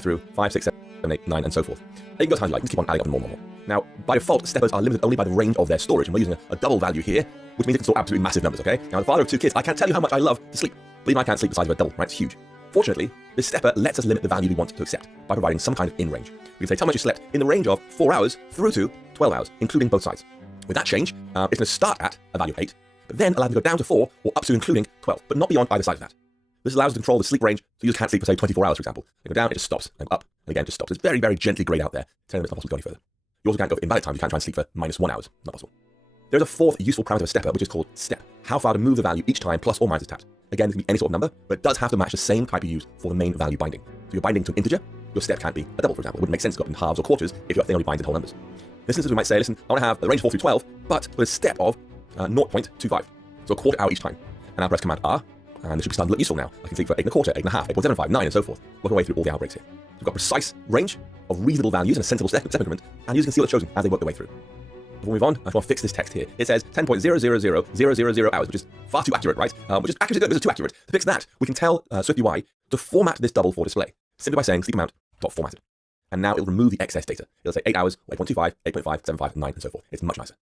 through 5, 6, 7, 8, 9, and so forth. And you can go as high as you like, just keep on adding up and more. Now, by default, steppers are limited only by the range of their storage, and we're using a double value here, which means it can store absolutely massive numbers, okay? Now, the father of 2 kids, I can't tell you how much I love to sleep. Believe me, I can't sleep the size of a double, right? It's huge. Fortunately, this stepper lets us limit the value we want to accept by providing some kind of in-range. We can say, tell me you slept in the range of 4 hours through to 12 hours, including both sides. With that change, it's going to start at a value of 8, but then allow it to go down to 4 or up to including 12, but not beyond either side of that. This allows us to control the sleep range, so you can't sleep for, say, 24 hours, for example. They go down, it just stops, and up, and again, just stops. It's very, very gently grayed out there, telling them it's not possible to go any further. You also can't go for invalid times, you can't try and sleep for -1 hours, not possible. There's a fourth useful parameter of a stepper, which is called step, how far to move the value each time plus or minus is tapped. Again, it can be any sort of number, but it does have to match the same type you use for the main value binding. So you're binding to an integer, your step can't be a double, for example. It wouldn't make sense to go up in halves or quarters if your thing only binds in whole numbers. In this instance, we might say, listen, I want to have the range 4 through 12, but with a step of 0.25, so a quarter hour each time. And I'll press Command R, and this should be starting to look useful now. I can sleep for 8 1/4, 8 1/2, 8.75, 9, and so forth, working my way through all the hour breaks here. So we've got a precise range of reasonable values and a sensible step increment, and you can see what's chosen as they work their way through. Before we move on, I just want to fix this text here. It says 10.000000 hours, which is far too accurate, right? Which is accurate, but it's too accurate. To fix that, we can tell swiftUI to format this double for display, simply by saying sleep amount .formatted. And now it'll remove the excess data. It'll say 8 hours, 8.25, 8.5, 7.5, 9, and so forth. It's much nicer.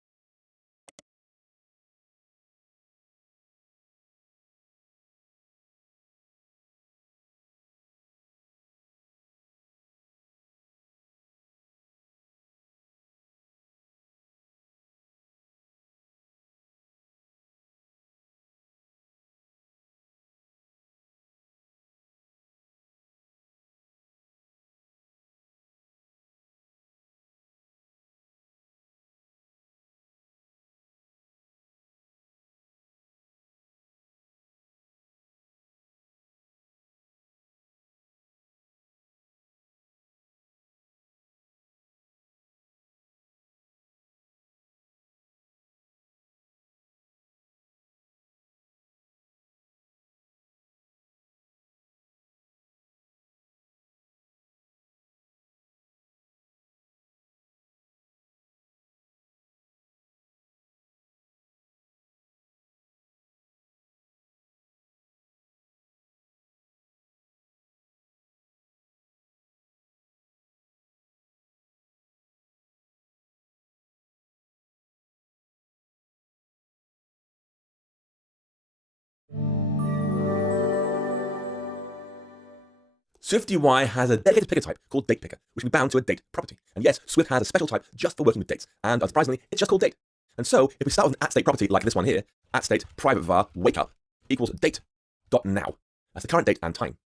swiftUI has a dedicated picker type called datePicker, which can be bound to a date property. And yes, Swift has a special type just for working with dates, and unsurprisingly, it's just called date. And so, if we start with an @state property like this one here, @state private var wake up equals date.now. That's the current date and time.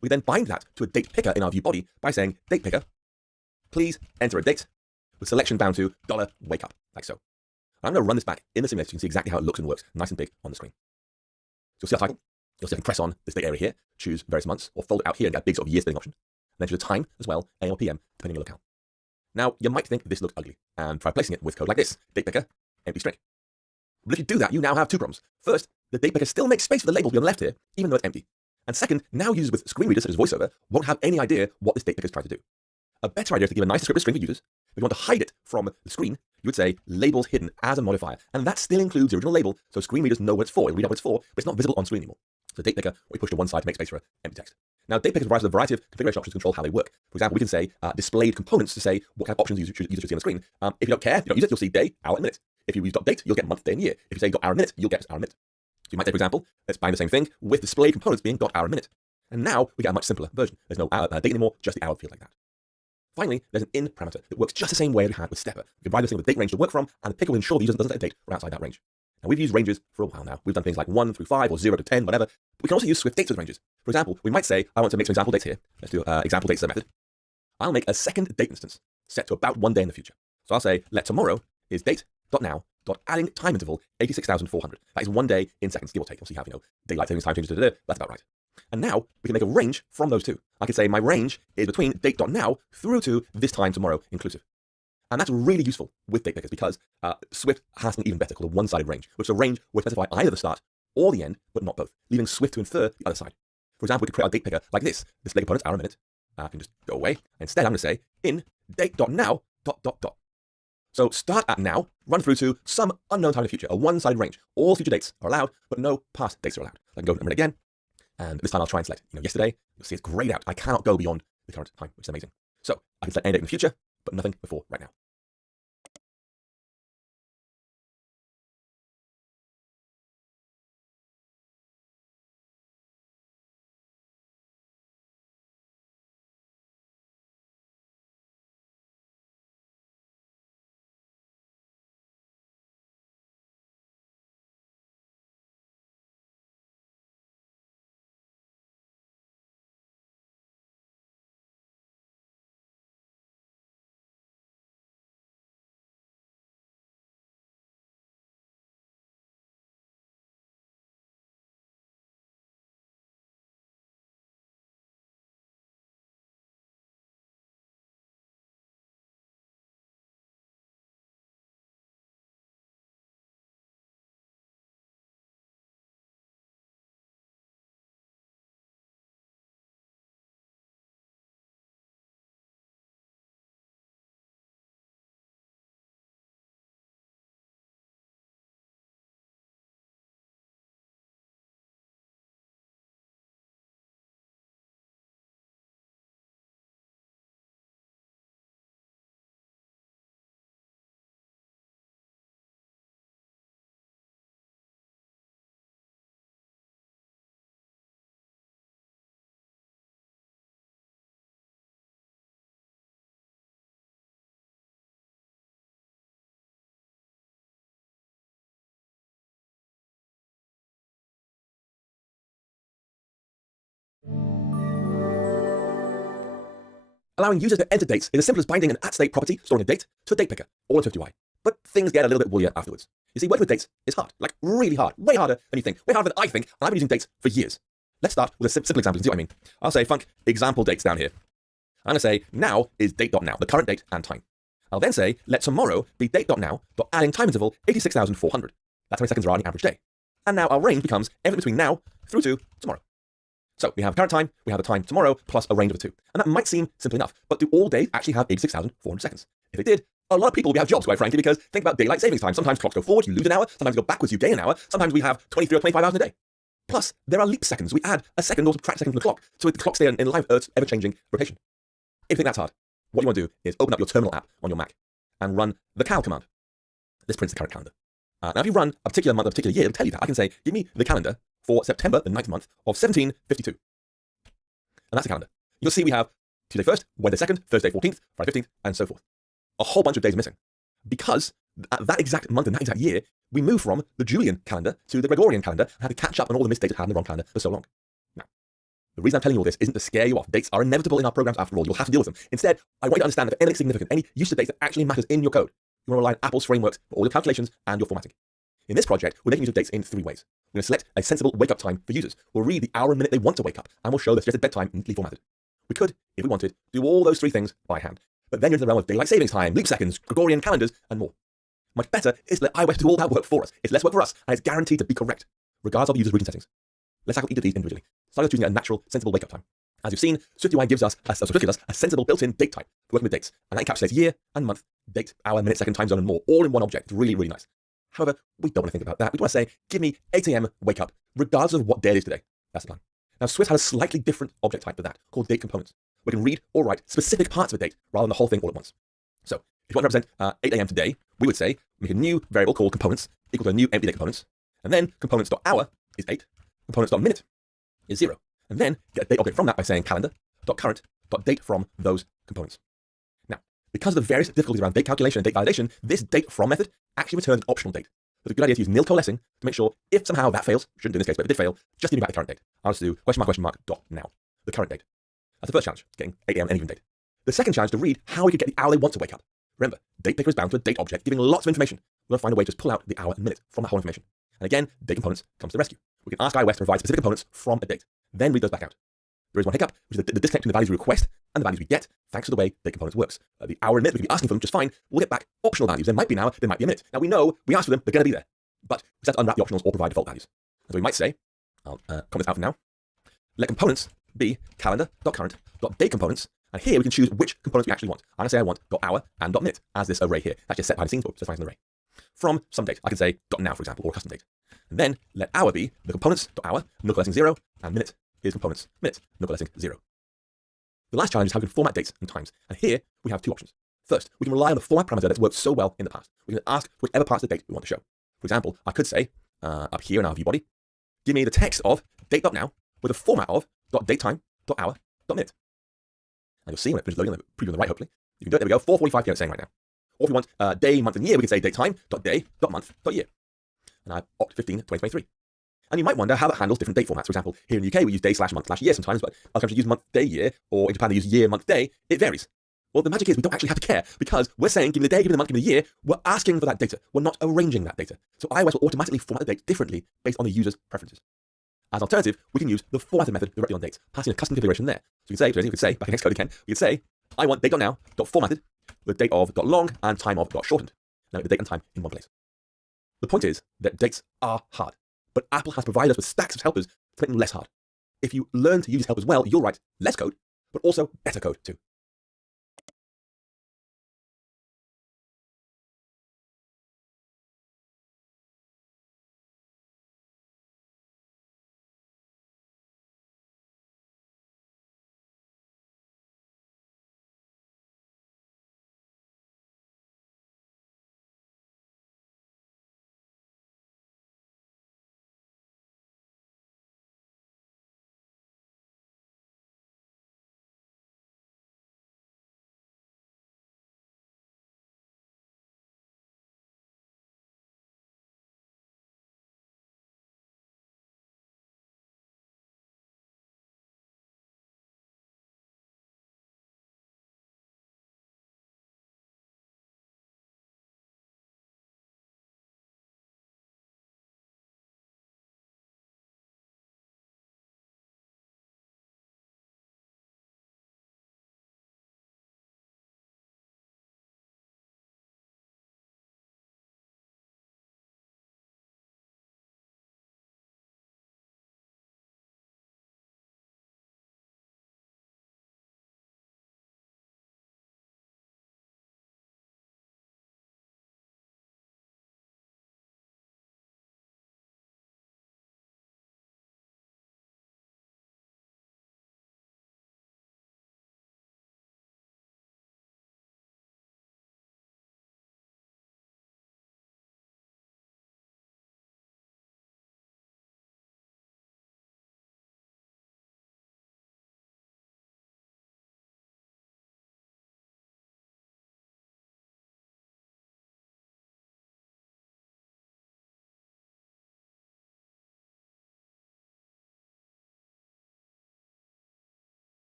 We then bind that to a date picker in our view body by saying datePicker, please enter a date with selection bound to $wake up, like so. I'm going to run this back in the simulator so you can see exactly how it looks and works nice and big on the screen. So you'll see our title. You'll see I can press on this date area here, choose various months, or fold it out here and get a big sort of year splitting option. And then choose a time as well, AM or PM, depending on your locale. Now, you might think this looks ugly, and try placing it with code like this, datePicker, empty string. But if you do that, you now have 2 problems. First, the datePicker still makes space for the label to be on the left here, even though it's empty. And second, now users with screen readers such as VoiceOver won't have any idea what this datePicker is trying to do. A better idea is to give a nice descriptive string for users. If you want to hide it from the screen, you would say labels hidden as a modifier, and that still includes the original label, so screen readers know what it's for. It'll read out what it's for, but it's not visible on screen anymore. So datePicker, we push to one side to make space for empty text. Now, datePicker provides a variety of configuration options to control how they work. For example, we can say displayed components to say what kind of options users should see on the screen. If you don't care, you don't use it, you'll see day, hour, and minute. If you use .date, you'll get month, day, and year. If you say .hour, and minute, you'll get hour, and minute. So you might say, for example, let's bind the same thing with displayed components being .hour, and minute. And now we get a much simpler version. There's no hour, date anymore, just the hour field like that. Finally, there's an in parameter that works just the same way we had with stepper. We can provide this thing with a date range to work from, and the picker will ensure the user doesn't set a date or outside that range. Now, we've used ranges for a while now. We've done things like 1 through 5 or 0 to 10, whatever. But we can also use Swift dates with ranges. For example, we might say, I want to make some example dates here. Let's do example dates as a method. I'll make a second date instance set to about 1 day in the future. So I'll say, let tomorrow is date.now.adding time interval 86,400. That is 1 day in seconds, give or take. You'll see how, daylight savings time changes, that's about right. And now we can make a range from those two. I can say my range is between date.now through to this time tomorrow inclusive. And that's really useful with date pickers because Swift has something even better called a one-sided range, which is a range where we specify either the start or the end, but not both, leaving Swift to infer the other side. For example, we could create our date picker like this. Display components, hour, a minute. I can just go away. Instead, I'm going to say in date.now ... So start at now, run through to some unknown time in the future, a one-sided range. All future dates are allowed, but no past dates are allowed. I can go and run it again. And this time I'll try and select, yesterday. You'll see it's grayed out. I cannot go beyond the current time, which is amazing. So I can select any date in the future, but nothing before right now. Allowing users to enter dates is as simple as binding an @state property storing a date to a date picker, all in swiftUI. But things get a little bit woollier afterwards. You see, working with dates is hard, like really hard, way harder than you think, way harder than I think, and I've been using dates for years. Let's start with a simple example and see what I mean. I'll say func example dates down here. I'm going to say now is date.now, the current date and time. I'll then say let tomorrow be date.now, but adding time interval 86,400. That's how many seconds there are on the average day. And now our range becomes everything between now through to tomorrow. So we have current time, we have the time tomorrow, plus a range of the two. And that might seem simple enough, but do all days actually have 86,400 seconds? If they did, a lot of people will have jobs, quite frankly, because think about daylight savings time. Sometimes clocks go forward, you lose an hour. Sometimes you go backwards, you gain an hour. Sometimes we have 23 or 25 hours in a day. Plus, there are leap seconds. We add a second or subtract a second from the clock, so the clock stays in line with Earth's ever-changing rotation. If you think that's hard, what you want to do is open up your terminal app on your Mac and run the cal command. This prints the current calendar. Now, if you run a particular month, a particular year, it'll tell you that. I can say, give me the calendar for September, the 9th month of 1752. And that's the calendar. You'll see we have Tuesday 1st, Wednesday 2nd, Thursday 14th, Friday 15th, and so forth. A whole bunch of days missing. Because at that exact month and that exact year, we moved from the Julian calendar to the Gregorian calendar and had to catch up on all the missed dates it had in the wrong calendar for so long. Now, the reason I'm telling you all this isn't to scare you off. Dates are inevitable in our programs after all. You'll have to deal with them. Instead, I want you to understand that for anything significant, any use of dates that actually matters in your code, you want to rely on Apple's frameworks for all your calculations and your formatting. In this project, we're making use of dates in 3 ways. We're going to select a sensible wake-up time for users. We'll read the hour and minute they want to wake up, and we'll show the suggested bedtime neatly formatted. We could, if we wanted, do all those 3 things by hand. But then you're into the realm of daylight savings time, leap seconds, Gregorian calendars, and more. Much better is to let iOS do all that work for us. It's less work for us, and it's guaranteed to be correct, regardless of the user's routine settings. Let's tackle each of these individually. Start with choosing a natural, sensible wake-up time. As you've seen, swiftUI gives us a sensible built-in date type for working with dates, and that encapsulates year and month, date, hour, minute, second, time zone, and more, all in one object. It's really, really nice. However, we don't want to think about that. We want to say, give me 8 a.m. wake up, regardless of what day it is today. That's the plan. Now, Swift has a slightly different object type for that, called date components. We can read or write specific parts of a date, rather than the whole thing all at once. So, if you want to represent 8 a.m. today, we would say, make a new variable called components, equal to a new empty date components, and then components.hour is 8, components.minute is 0, and then get a date object from that by saying calendar.current.date from those components. Now, because of the various difficulties around date calculation and date validation, this date from method actually returns an optional date. But it's a good idea to use nil coalescing to make sure if somehow that fails, shouldn't do in this case, but if it did fail, just give me back the current date. I'll just do !dot now, the current date. That's the first challenge, getting 8 a.m. any given date. The second challenge is to read how we could get the hour they want to wake up. Remember, date picker is bound to a date object, giving lots of information. We're going to find a way to just pull out the hour and minute from that whole information. And again, date components comes to the rescue. We can ask iOS to provide specific components from a date, then read those back out. There is one hiccup, which is the disconnect between the values we request and the values we get, thanks to the way date components works. The hour and minute, we can be asking for them just fine. We'll get back optional values. There might be an hour, there might be a minute. Now we know we asked for them, they're going to be there. But we have to unwrap the optionals or provide default values. And so we might say, I'll comment this out for now, let components be calendar.current.date components. And here we can choose which components we actually want. I'm going to say I want .hour and .minute as this array here. That's just set behind the scenes, but specifies an array. From some date, I can say .now, for example, or custom date. And then let hour be the components.hour, no coalescing 0, and minute is components minute, no coalescing 0. The last challenge is how we can format dates and times. And here we have two options. First, we can rely on the format parameter that's worked so well in the past. We can ask whichever parts of the date we want to show. For example, I could say, up here in our view body, give me the text of date.now with a format of .datetime.hour.minute. And you'll see when it finishes loading, preview on the right, hopefully. You can do it, there we go, 4:45 p.m. it's saying right now. Or if we want day, month, and year, we can say datetime.day.month.year. And I opt 15/2023. And you might wonder how that handles different date formats. For example, here in the UK, we use day/month/year sometimes, but other countries use month, day, year, or in Japan, they use year, month, day. It varies. Well, the magic is we don't actually have to care because we're saying, give me the day, give me the month, give me the year. We're asking for that data. We're not arranging that data. So iOS will automatically format the date differently based on the user's preferences. As an alternative, we can use the formatted method directly on dates, passing a custom configuration there. So we could say, back in Xcode again, we could say, I want date.now.formatted with date of .long and time of .shortened. Now the date and time in one place. The point is that dates are hard, but Apple has provided us with stacks of helpers to make them less hard. If you learn to use these helpers well, you'll write less code, but also better code too.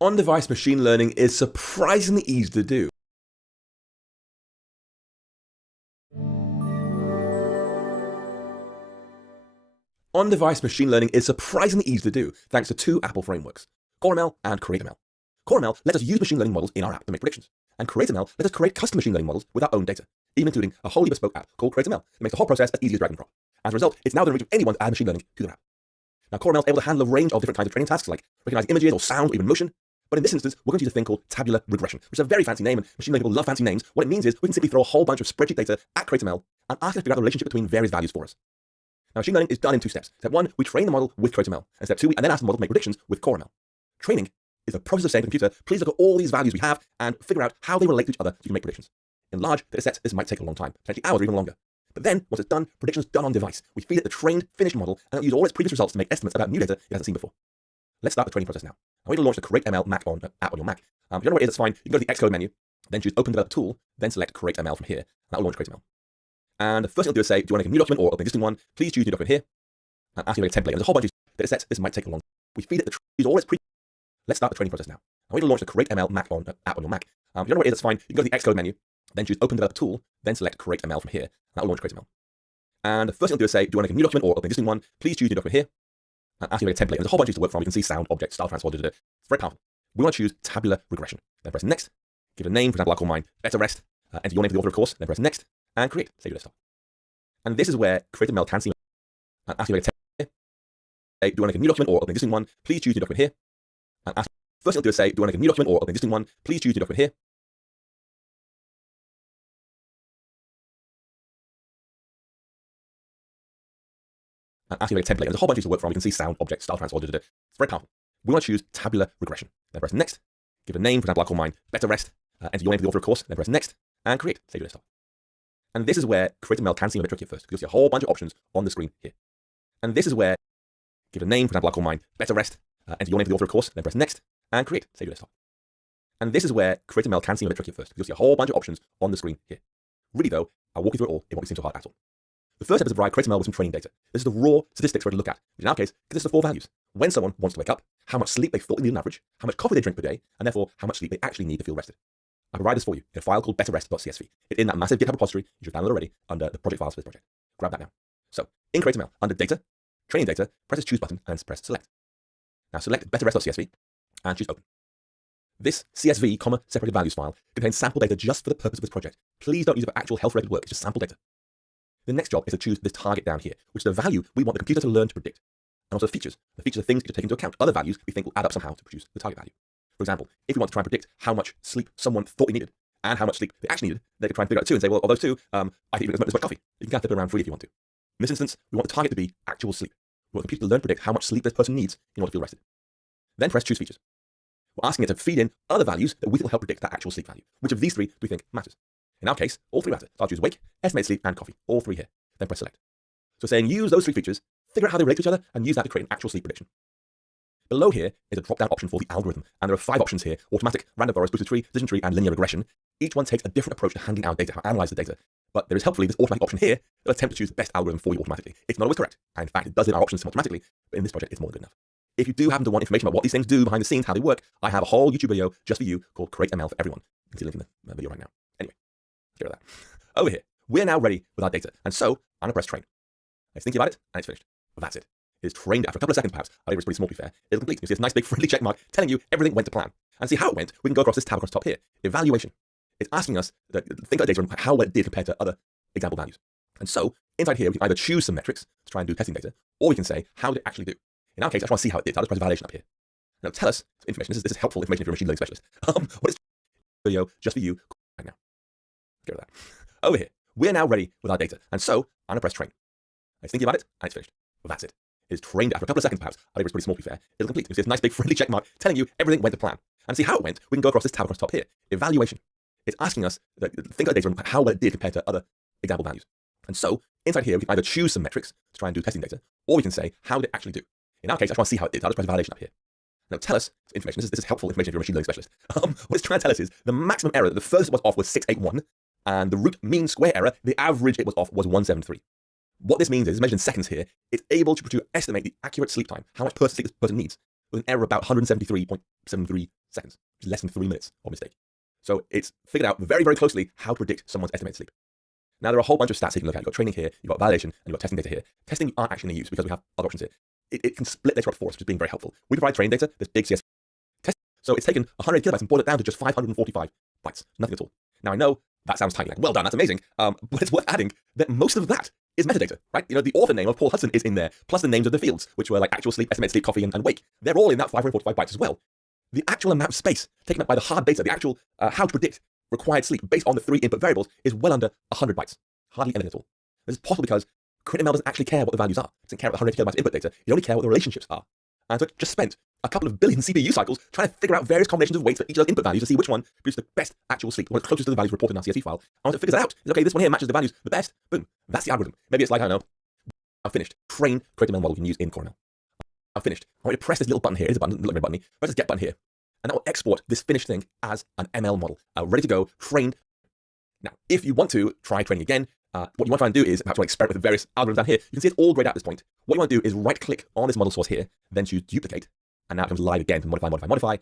On-device machine learning is surprisingly easy to do. On-device machine learning is surprisingly easy to do thanks to two Apple frameworks, CoreML and CreateML. CoreML lets us use machine learning models in our app to make predictions, and CreateML lets us create custom machine learning models with our own data, even including a wholly bespoke app called CreateML that makes the whole process as easy as drag and drop. As a result, it's now within reach of anyone to add machine learning to their app. Now, CoreML is able to handle a range of different kinds of training tasks like recognizing images or sound or even motion, but in this instance, we're going to use a thing called tabular regression, which is a very fancy name, and machine learning people love fancy names. What it means is we can simply throw a whole bunch of spreadsheet data at CreateML and ask it to figure out the relationship between various values for us. Now, machine learning is done in two steps. Step one, we train the model with CreateML, and step two, we then ask the model to make predictions with CoreML. Training is the process of saying to the computer, please look at all these values we have and figure out how they relate to each other so you can make predictions. In large data sets, this might take a long time, potentially hours or even longer. But then, once it's done, predictions done on device. We feed it the trained, finished model, and it'll use all its previous results to make estimates about new data it hasn't seen before. Let's start the training process now. I'm going to launch the CreateML Mac app on your Mac. If you don't know what it is, that's fine. You can go to the Xcode menu, then choose Open Developer Tool, then select CreateML from here, and that will launch CreateML. And the first thing it'll do is say, do you want to make a new document or open an existing one? Please choose new document here, and ask you to make a template. There's a whole bunch of data sets. This might take a long time. We feed it use all its previous. Let's start the training process now. I'm going to launch the CreateML Mac app on your Mac. If you don't know what it is, that's fine. You can go to the Xcode menu, then choose Open Developer Tool, then select CreateML from here, and that will launch CreateML. And the first thing it'll do is say, do you want to make a new document or open an existing one? Please choose new document here, and ask you to make a template. There's a whole bunch of these to work from. You can see sound, object, style transfer, It's very powerful. We want to choose tabular regression. Then press next, give it a name. For example, I'll call mine Better Rest. Enter your name for the author, of course. Then press next, and create. Save your desktop. And this is where CreateML can see and ask you to make a template here. Do you want to make a new document or open an existing one? Please choose new document here. And ask first it'll do is say, do you want to make a new document or open an existing one? Please choose new document here. And ask you to make a template. There's a whole bunch of these to work from. You can see sound, object, style transfer, It's very powerful. We want to choose tabular regression. Then press next, give it a name. For example, I'll call mine Better Rest. Enter your name for the author, of course. Then press next, and create. Save your desktop. And this is where CreateML can seem a bit tricky at first, because you'll see a whole bunch of options on the screen here. And this is where, give it a name. For example, I'll call mine Better Rest. Enter your name for the author, of course. Then press next, and create. Save your desktop. And this is where CreateML can seem a bit tricky at first, because you'll see a whole bunch of options on the screen here. Really though, I'll walk you through it all. It won't seem so hard at all. The first step is to provide CreateML with some training data. This is the raw statistics for it to look at, which in our case consists of four values. When someone wants to wake up, how much sleep they thought they need on average, how much coffee they drink per day, and therefore how much sleep they actually need to feel rested. I provide this for you in a file called betterrest.csv. It's in that massive GitHub repository you should download already under the project files for this project. Grab that now. So, in CreateML, under Data, Training Data, press the Choose button and press Select. Now select betterrest.csv and choose Open. This CSV, separated values file contains sample data just for the purpose of this project. Please don't use it for actual health-related work, it's just sample data. The next job is to choose this target down here, which is the value we want the computer to learn to predict. And also features. The features are things to take into account. Other values we think will add up somehow to produce the target value. For example, if we want to try and predict how much sleep someone thought they needed and how much sleep they actually needed, they could try and figure out two and say, well, of those two, I think you drink as much coffee. You can kind of flip it around freely if you want to. In this instance, we want the target to be actual sleep. We want the computer to learn to predict how much sleep this person needs in order to feel rested. Then press Choose Features. We're asking it to feed in other values that we think will help predict that actual sleep value. Which of these three do we think matters? In our case, all three matter. So I'll choose wake, estimated sleep, and coffee. All three here. Then press Select. So saying use those three features, figure out how they relate to each other, and use that to create an actual sleep prediction. Below here is a drop-down option for the algorithm, and there are 5 options here: automatic, random forest, boosted tree, decision tree, and linear regression. Each one takes a different approach to handling our data, how to analyze the data. But there is helpfully this automatic option here that will attempt to choose the best algorithm for you automatically. It's not always correct, and in fact, it does in our options automatically, but in this project, it's more than good enough. If you do happen to want information about what these things do behind the scenes, how they work, I have a whole YouTube video just for you called CreateML for Everyone. You can see a link in the video right now. Anyway, get rid of that. Over here, we're now ready with our data, and so I'm gonna press Train. It's thinking about it, and it's finished. But that's it. It is trained after a couple of seconds, perhaps. I think it's pretty small, to be fair. It'll complete. You see this nice big friendly check mark telling you everything went to plan. And see how it went, we can go across this tab across the top here. Evaluation. It's asking us to think about data and how well it did compared to other example values. And so, inside here, we can either choose some metrics to try and do testing data, or we can say, how did it actually do? In our case, I just want to see how it did. So I'll just press validation up here. Now, tell us information. This is helpful information if you're a machine learning specialist. What is video just for you right now? Get rid of that. Over here, we're now ready with our data. And so, I'm going to press Train. It's thinking about it, and it's finished. But that's it. It is trained after a couple of seconds, perhaps. I think it's pretty small, to be fair. It'll complete. You see this nice big friendly check mark telling you everything went to plan. And see how it went, we can go across this tab across the top here. Evaluation. It's asking us to think about data and how well it did compared to other example values. And so, inside here, we can either choose some metrics to try and do testing data, or we can say, how did it actually do? In our case, I just want to see how it did. I'll just press validation up here. Now, tell us information. This is helpful information if you're a machine learning specialist. What it's trying to tell us is the maximum error, the furthest it was off was 681, and the root mean square error, the average it was off was 173. What this means is, measured in seconds here, it's able to estimate the accurate sleep time, how much sleep this person needs, with an error of about 173.73 seconds, which is less than 3 minutes of mistake. So it's figured out very, very closely how to predict someone's estimated sleep. Now, there are a whole bunch of stats you can look at. You've got training here, you've got validation, and you've got testing data here. Testing we aren't actually going to use because we have other options here. It can split data up for us, which is being very helpful. We provide training data, this big CS test. So it's taken 100 kilobytes and boiled it down to just 545 bytes. Nothing at all. Now, I know that sounds tiny. Like, well done, that's amazing. But it's worth adding that most of that is metadata, right? You know, the author name of Paul Hudson is in there, plus the names of the fields, which were like actual sleep, estimated sleep, coffee, and wake. They're all in that 545 bytes as well. The actual amount of space taken up by the hard data, the actual how to predict required sleep based on the 3 input variables is well under 100 bytes. Hardly anything at all. This is possible because CreateML doesn't actually care what the values are. It doesn't care about the 180 kilobytes input data. It only cares what the relationships are. And so it just spent a couple of billion CPU cycles trying to figure out various combinations of weights for each of those input values to see which one produces the best actual sleep, or closest to the values reported in our CSV file. And once it figures it out, it's okay, this one here matches the values the best. Boom. That's the algorithm. Maybe it's like, I don't know, I've finished. Train CreateML model you can use in CoreML. I've finished. I want you to press this little button here. It is a button, little red button. Press this get button here. And that will export this finished thing as an ML model. Ready to go, trained. Now, if you want to try training again, what you want to try and do is perhaps experiment with the various algorithms down here. You can see it's all grayed out at this point. What you want to do is right-click on this model source here, then choose duplicate, and now it comes live again to modify, modify, modify.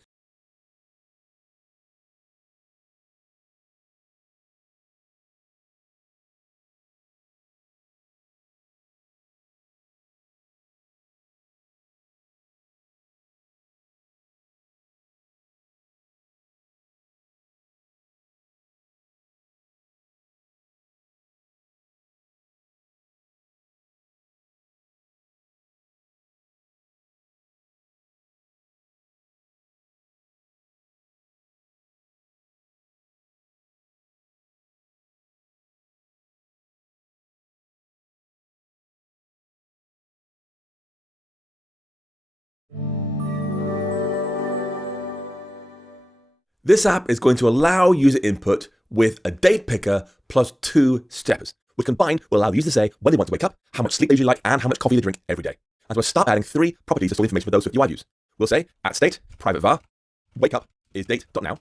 This app is going to allow user input with a date picker plus 2 steppers, which combined will allow the user to say when they want to wake up, how much sleep they usually like, and how much coffee they drink every day. And so we'll start adding 3 properties to store information for those swiftUI views. We'll say at state, private var, wake up is date.now,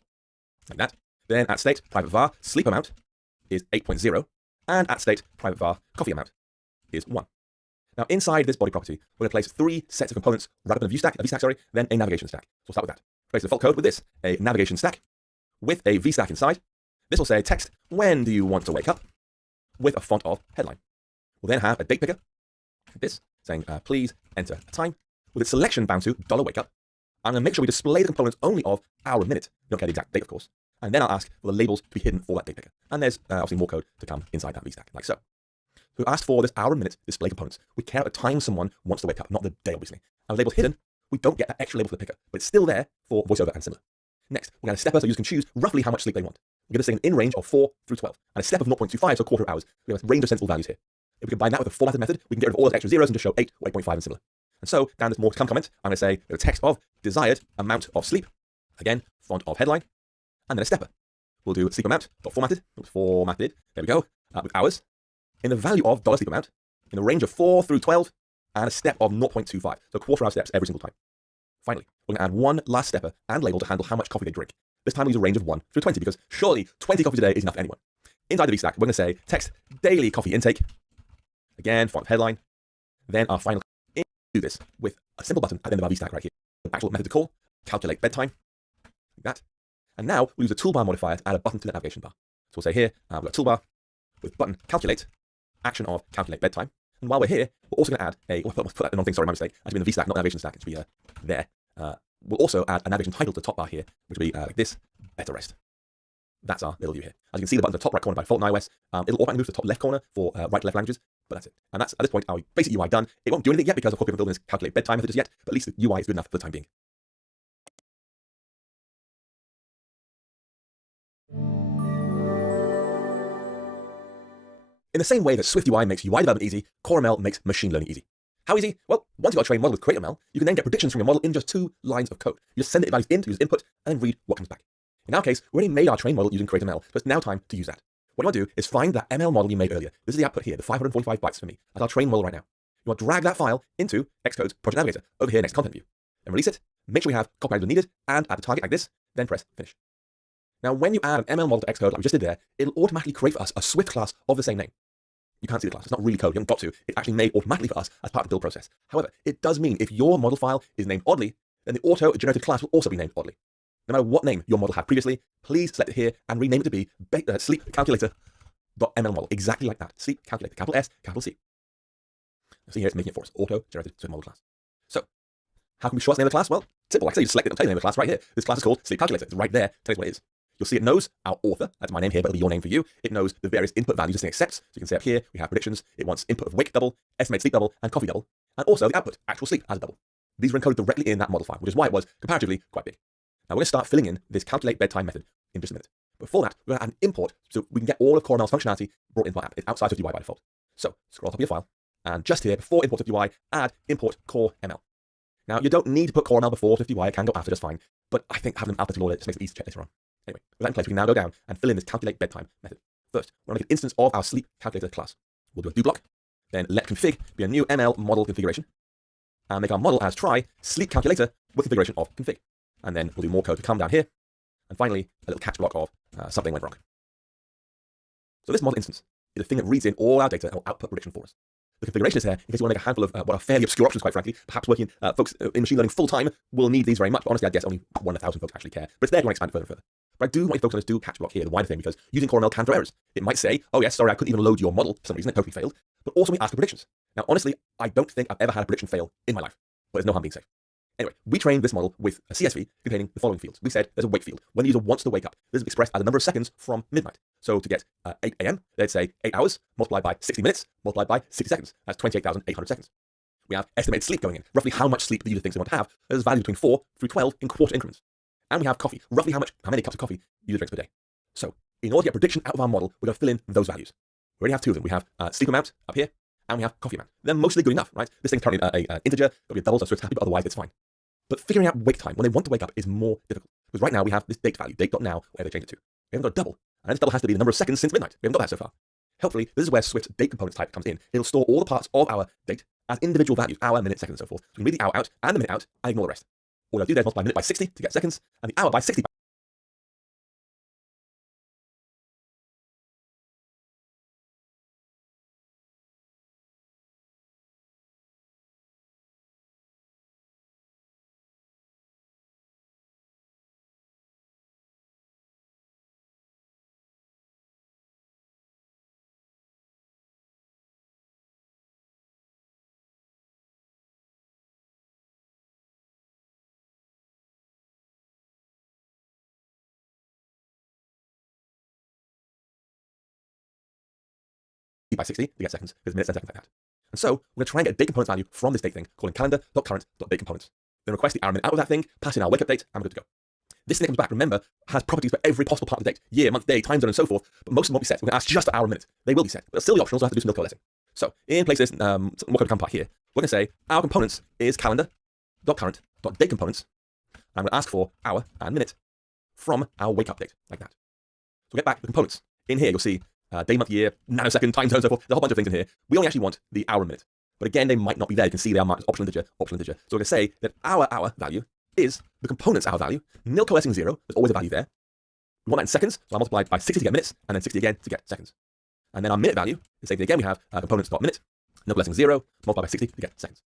like that. Then at state, private var, sleep amount is 8.0, and at state, private var, coffee amount is 1. Now inside this body property, we're going to place 3 sets of components wrapped up in a VStack, then a navigation stack. So we'll start with that. Place the default code with this, a navigation stack with a VStack inside. This will say text, when do you want to wake up, with a font of headline. We'll then have a date picker, like this, saying please enter a time, with its selection bound to $wake up. I'm going to make sure we display the components only of hour and minute. You don't care the exact date, of course. And then I'll ask for the labels to be hidden for that date picker. And there's obviously more code to come inside that VStack, like so. So we asked for this hour and minute display components. We care about the time someone wants to wake up, not the day, obviously. And the label's hidden. We don't get that extra label for the picker, but it's still there for voiceover and similar. Next, we're going to stepper so users can choose roughly how much sleep they want. We're going to say an in range of 4 through 12, and a step of 0.25, so a quarter of hours. We have a range of sensible values here. If we combine that with a formatted method, we can get rid of all those extra zeros and just show 8 or 8.5 and similar. And so, down this more to come comment, I'm going to say the text of desired amount of sleep, again, font of headline, and then a stepper. We'll do sleep amount, formatted, there we go, with hours, in the value of $sleep amount, in the range of 4 through 12, and a step of 0.25, so a quarter hour steps every single time. Finally, we're going to add one last stepper and label to handle how much coffee they drink. This time we use a range of 1 through 20 because surely 20 coffees a day is enough for anyone. Inside the VStack, we're going to say text daily coffee intake. Again, font headline. Then our final do this with a simple button at the end of our VStack right here. The actual method to call, calculate bedtime, like that. And now we use a toolbar modifier to add a button to the navigation bar. So we'll say here, we've got a toolbar with button calculate, action of calculate bedtime. And while we're here, we're also going to add a, we'll put that in one thing, sorry, my mistake. It should be in the VStack, not navigation stack. It should be there. We'll also add a navigation title to the top bar here, which will be like this, better rest. That's our little view here. As you can see, the button at the top right corner by default in iOS, it'll automatically move to the top left corner for right to left languages, but that's it. And that's, at this point, our basic UI done. It won't do anything yet because, of course, we haven't built this calculate bedtime method just yet, but at least the UI is good enough for the time being. In the same way that swiftUI makes UI development easy, CoreML makes machine learning easy. How easy? Well, once you've got a trained model with CreateML, you can then get predictions from your model in just 2 lines of code. You just send it values in to use input and then read what comes back. In our case, we already made our trained model using CreateML, so it's now time to use that. What you want to do is find that ML model you made earlier. This is the output here, the 545 bytes for me, as our trained model right now. You want to drag that file into Xcode's Project Navigator, over here next content view. Then release it, make sure we have copy when needed, and add the target like this, then press finish. Now, when you add an ML model to Xcode like we just did there, it'll automatically create for us a Swift class of the same name. You can't see the class. It's not really code. You haven't got to. It's actually made automatically for us as part of the build process. However, it does mean if your model file is named oddly, then the auto-generated class will also be named oddly. No matter what name your model had previously, please select it here and rename it to be sleep calculator Calendar.ml model, exactly like that. Sleep calculator, capital S, capital C. See here, it's making it for us, auto-generated Swift model class. So, how can we show us the name of the class? Well, simple. Like I say, you select it and tell you the name of the class right here. This class is called Sleep Calculator. It's right there. Tell us what it is. You'll see it knows our author. That's my name here, but it'll be your name for you. It knows the various input values this thing accepts. So you can see up here, we have predictions. It wants input of wake double, estimated sleep double, and coffee double. And also the output, actual sleep, as a double. These are encoded directly in that model file, which is why it was comparatively quite big. Now we're going to start filling in this calculate bedtime method in just a minute. Before that, we're going to add an import so we can get all of CoreML's functionality brought into our app. It's outside swiftUI by default. So scroll top of your file, and just here, before import swiftUI, add import CoreML. Now, you don't need to put CoreML before swiftUI, it can go after just fine, but I think having them alpha to order just makes it easy to check later on. Anyway, with that in place, we can now go down and fill in this calculate bedtime method. First, we're going to make an instance of our sleep calculator class. We'll do a do block, then let config be a new ML model configuration, and make our model as try sleep calculator with configuration of config. And then we'll do more code to come down here, and finally, a little catch block of something went wrong. So this model instance is a thing that reads in all our data and will output prediction for us. The configuration is there in case you want to make a handful of what are fairly obscure options, quite frankly. Perhaps working folks in machine learning full-time will need these very much. But honestly, I guess only 1 in 1,000 folks actually care. But it's there if you want to expand it further and further. But I do want you to focus on this do catch block here, the wider thing, because using CoreML can throw errors. It might say, oh yes, sorry, I couldn't even load your model for some reason, it totally failed. But also we ask for predictions. Now, honestly, I don't think I've ever had a prediction fail in my life. But there's no harm being safe. Anyway, we trained this model with a CSV containing the following fields. We said there's a wake field. When the user wants to wake up, this is expressed as a number of seconds from midnight. So to get 8 a.m., they'd say 8 hours multiplied by 60 minutes multiplied by 60 seconds. That's 28,800 seconds. We have estimated sleep going in, roughly how much sleep the user thinks they want to have. There's a value between 4 through 12 in quarter increments. And we have coffee, roughly how many cups of coffee the user drinks per day. So in order to get prediction out of our model, we're going to fill in those values. We already have 2 of them. We have sleep amount up here, and we have coffee amount. They're mostly good enough, right? This thing's currently an integer, it'll be a double, so it's happy, but otherwise it's fine. But figuring out wake time, when they want to wake up, is more difficult. Because right now we have this date value, date.now, where they change it to. We haven't got a double. And this double has to be the number of seconds since midnight. We haven't got that so far. Helpfully, this is where Swift's date components type comes in. It'll store all the parts of our date as individual values, hour, minute, second, and so forth. So we can read the hour out and the minute out and ignore the rest. All I'll do there is multiply minute by 60 to get seconds, and the hour by 60 by 60 to get seconds, because minutes and seconds like that. And so we're going to try and get a date components value from this date thing, calling calendar.current.dateComponents. Then request the hour minute out of that thing, pass in our wake up date, and we're good to go. This thing that comes back, remember, has properties for every possible part of the date, year, month, day, time zone, and so forth, but most of them won't be set. We're going to ask just the hour and minute. They will be set, but still the optional, so I have to do some coalescing. So in place of this, more code to come part here, we're going to say our components is calendar.current.dateComponents, and I'm going to ask for hour and minute from our wake up date, like that. So we'll get back the components. In here, you'll see day, month, year, nanosecond, time zone, and so forth. There's a whole bunch of things in here. We only actually want the hour and minute. But again, they might not be there. You can see they are marked as optional integer, optional integer. So we're going to say that our hour value is the component's hour value, nil coalescing 0. There's always a value there. We want that in seconds, so I multiply by 60 to get minutes, and then 60 again to get seconds. And then our minute value, the same thing again, we have components.minute, nil coalescing 0, multiplied by 60 to get seconds.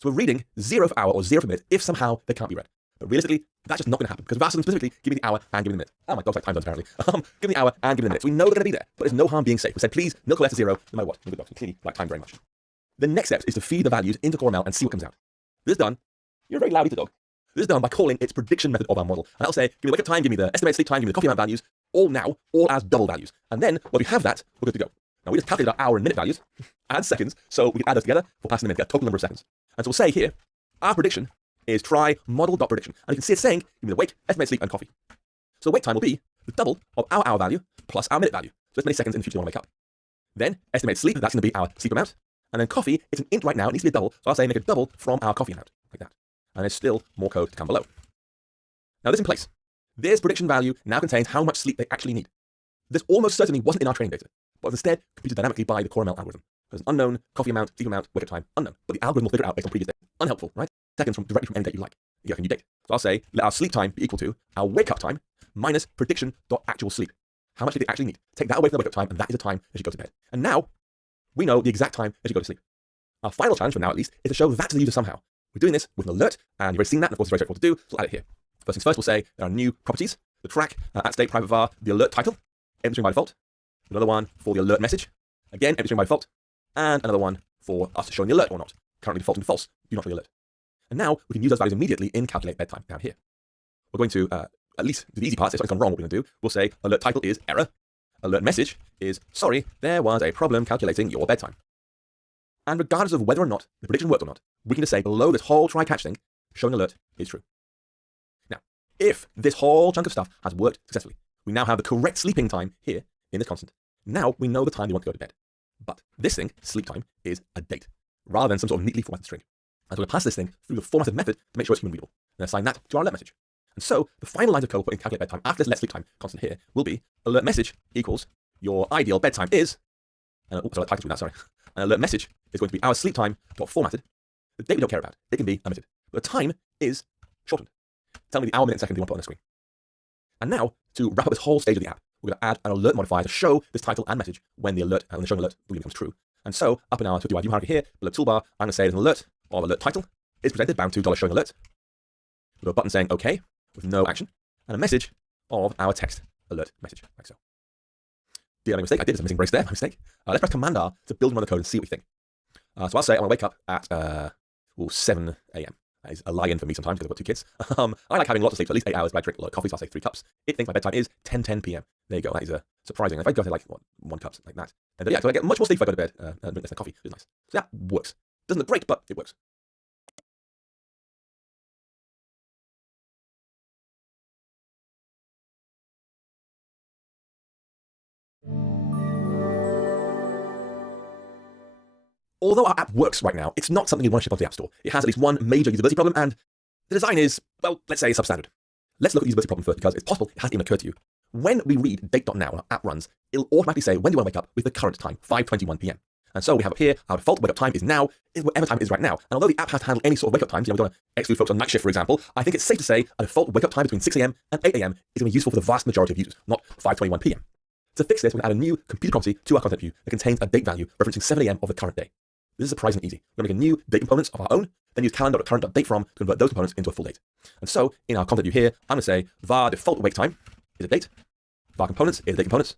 So we're reading 0 for hour or 0 for minute if somehow they can't be read. But realistically, that's just not going to happen, because we've asked them specifically, give me the hour and give me the minute. Oh, my dog's like time zones, apparently. Give me the hour and give me the minute. So we know they're going to be there, but there's no harm being safe. We said, please, nil coalescing 0, no matter what. Good dogs, you clearly like time very much. The next step is to feed the values into CoreML and see what comes out. This is done. You're a very loud little dog. This is done by calling its prediction method of our model. And I'll say, give me the wake up time, give me the estimated sleep time, give me the coffee amount values, all now, all as double values. And then, when we have that, we're good to go. Now, we just calculated our hour and minute values, add seconds, so we can add those together, we'll pass them in, get a total number of seconds. And so we'll say here, our prediction is try model.prediction. And you can see it saying, give me the wake, estimated sleep, and coffee. So wake time will be the double of our hour value plus our minute value. So as many seconds in the future they want to wake up. Then, estimated sleep, that's going to be our sleep amount. And then coffee, it's an int right now, it needs to be a double. So I'll say make a double from our coffee amount, like that. And there's still more code to come below. Now this in place. This prediction value now contains how much sleep they actually need. This almost certainly wasn't in our training data, but was instead computed dynamically by the CoreML algorithm. There's an unknown coffee amount, sleep amount, wake up time, unknown. But the algorithm will figure it out based on previous data. Unhelpful, right? Seconds directly from any date you like. You get a new date. So I'll say let our sleep time be equal to our wake up time minus prediction.actual sleep. How much did they actually need? Take that away from the wake up time, and that is the time they should go to bed. And now we know the exact time they should go to sleep. Our final challenge for now, at least, is to show that to the user somehow. We're doing this with an alert, and you've already seen that, and of course it's very straightforward to do, so we'll add it here. First things first, we'll say there are new properties, the track, at state, private var, the alert title, entering by default. Another one for the alert message. Again, empty string by default. And another one for us showing the alert or not. Currently defaulting to false, do not show the alert. And now we can use those values immediately in calculate bedtime down here. We're going to, at least do the easy parts. If something's gone wrong, what we're going to do, we'll say alert title is error. Alert message is sorry, there was a problem calculating your bedtime. And regardless of whether or not the prediction worked or not, we can just say below this whole try catch thing, showing alert is true. Now, if this whole chunk of stuff has worked successfully, we now have the correct sleeping time here in this constant. Now we know the time you want to go to bed. But this thing, sleep time, is a date, rather than some sort of neatly formatted string. And so we pass this thing through the formatted method to make sure it's human readable, and assign that to our alert message. And so the final lines of code we'll put in calculate bedtime after this let sleep time constant here will be alert message equals your ideal bedtime is, and alert title that, sorry. And alert message is going to be our sleep time dot formatted. The date we don't care about, it can be omitted. But the time is shortened. Tell me the hour, minute, second you want to put on the screen. And now, to wrap up this whole stage of the app, we're going to add an alert modifier to show this title and message when the alert, when the showing alert becomes true. And so, up in our swiftUI view hierarchy here, below toolbar, I'm going to say there's an alert, or alert title is presented, bound to $showing alert. We've got a button saying OK, with no action, and a message of our text alert message, like so. The only mistake I did is a missing brace there, my mistake. Let's press Command R to build and run the code and see what we think. So I'll say I'm going to wake up at 7 a.m. That is a lie-in for me sometimes because I've got 2 kids. I like having lots of sleep, so at least 8 hours, but I drink a lot of coffee, so I'll say 3 cups. It thinks my bedtime is 10 p.m. There you go, that is surprising. If I go to like 1 cup, something like that, then yeah, so I get much more sleep if I go to bed and drink less than coffee, which is nice. So that works. Doesn't look great, but it works. Although our app works right now, it's not something you want to ship onto the App Store. It has at least one major usability problem, and the design is, well, let's say substandard. Let's look at the usability problem first, because it's possible it hasn't even occurred to you. When we read date.now and our app runs, it'll automatically say when do you want to wake up with the current time, 5:21 p.m. And so we have up here, our default wake up time is now, whatever time it is right now. And although the app has to handle any sort of wake up times, we don't want to exclude folks on night shift, for example, I think it's safe to say a default wake up time between 6 a.m. and 8 a.m. is going to be useful for the vast majority of users, not 5:21 p.m. To fix this, we're going to add a new computer property to our content view that contains a date value referencing 7 a.m. of the current day. This is surprisingly easy. We're going to make a new date components of our own, then use calendar.current.date from to convert those components into a full date. And so, in our content view here, I'm going to say var default wake time is a date, var components is date components,